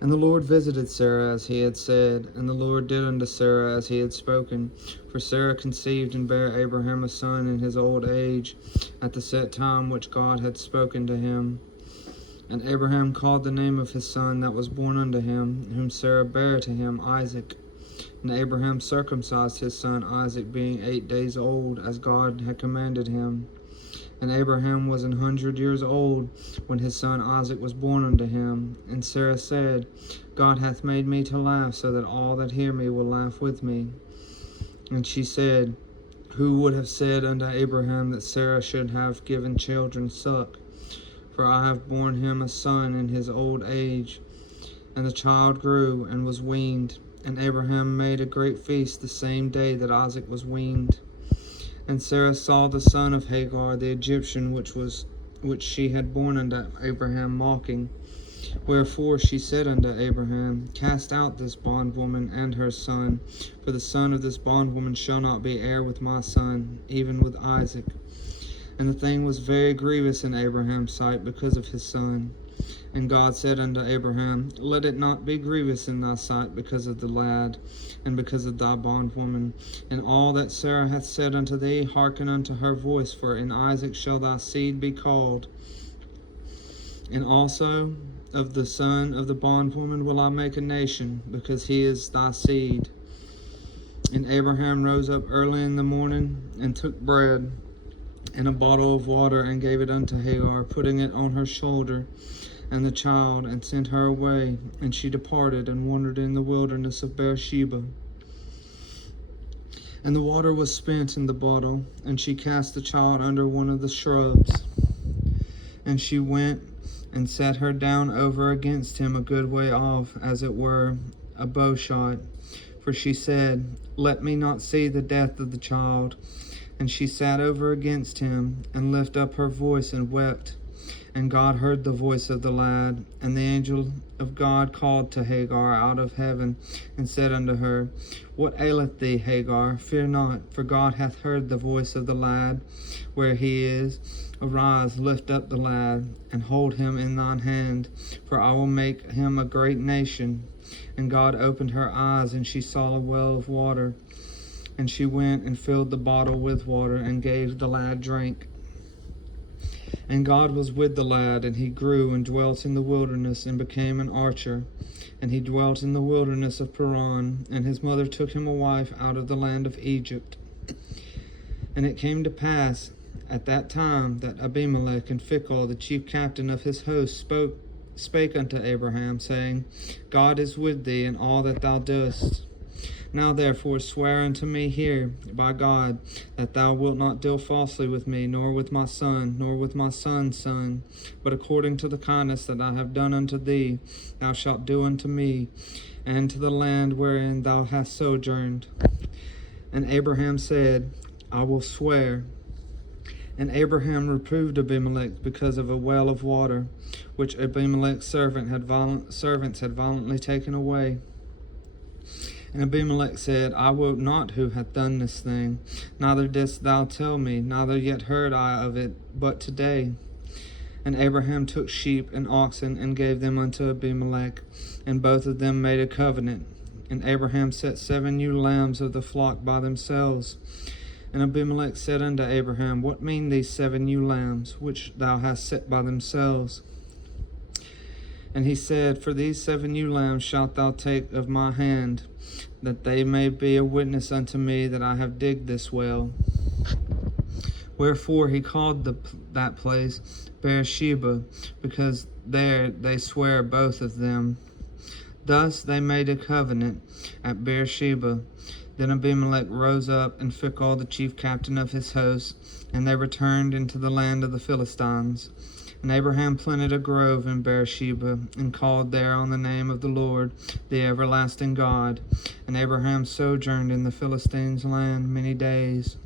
And the Lord visited Sarah as he had said, and the Lord did unto Sarah as he had spoken. For Sarah conceived and bare Abraham a son in his old age, at the set time which God had spoken to him. And Abraham called the name of his son that was born unto him, whom Sarah bare to him, Isaac. And Abraham circumcised his son Isaac, being 8 days old, as God had commanded him. And Abraham was 100 years old when his son Isaac was born unto him. And Sarah said, God hath made me to laugh, so that all that hear me will laugh with me. And she said, Who would have said unto Abraham that Sarah should have given children suck? For I have borne him a son in his old age. And the child grew and was weaned. And Abraham made a great feast the same day that Isaac was weaned. And Sarah saw the son of Hagar the Egyptian, which she had borne unto Abraham, mocking. Wherefore she said unto Abraham, Cast out this bondwoman and her son, for the son of this bondwoman shall not be heir with my son, even with Isaac. And the thing was very grievous in Abraham's sight because of his son. And God said unto Abraham, Let it not be grievous in thy sight because of the lad, and because of thy bondwoman. And all that Sarah hath said unto thee, hearken unto her voice, for in Isaac shall thy seed be called. And also of the son of the bondwoman will I make a nation, because he is thy seed. And Abraham rose up early in the morning, and took bread and a bottle of water, and gave it unto Hagar, putting it on her shoulder, and the child, and sent her away. And she departed, and wandered in the wilderness of Beersheba. And the water was spent in the bottle, and she cast the child under one of the shrubs. And she went and sat her down over against him a good way off, as it were a bow shot. For she said, Let me not see the death of the child. And she sat over against him, and lifted up her voice, and wept. And God heard the voice of the lad. And the angel of God called to Hagar out of heaven, and said unto her, What aileth thee, Hagar? Fear not, for God hath heard the voice of the lad where he is. Arise, lift up the lad, and hold him in thine hand, for I will make him a great nation. And God opened her eyes, and she saw a well of water. And she went and filled the bottle with water, and gave the lad drink. And God was with the lad, and he grew and dwelt in the wilderness, and became an archer. And he dwelt in the wilderness of Paran, and his mother took him a wife out of the land of Egypt. And it came to pass at that time that Abimelech and Phicol, the chief captain of his host, spake unto Abraham, saying, God is with thee in all that thou doest. Now therefore swear unto me here by God, that thou wilt not deal falsely with me, nor with my son, nor with my son's son, but according to the kindness that I have done unto thee, thou shalt do unto me, and to the land wherein thou hast sojourned. And Abraham said, I will swear. And Abraham reproved Abimelech because of a well of water, which Abimelech's servants had violently taken away. And Abimelech said, I wot not who hath done this thing, neither didst thou tell me, neither yet heard I of it but today. And Abraham took sheep and oxen, and gave them unto Abimelech, and both of them made a covenant. And Abraham set 7 ewe lambs of the flock by themselves. And Abimelech said unto Abraham, What mean these 7 ewe lambs, which thou hast set by themselves? And he said, For these 7 ewe lambs shalt thou take of my hand, that they may be a witness unto me that I have digged this well. Wherefore he called that place Beersheba, because there they swear both of them. Thus they made a covenant at Beersheba. Then Abimelech rose up, and Phicol the chief captain of his host, and they returned into the land of the Philistines. And Abraham planted a grove in Beersheba, and called there on the name of the Lord, the everlasting God. And Abraham sojourned in the Philistines' land many days.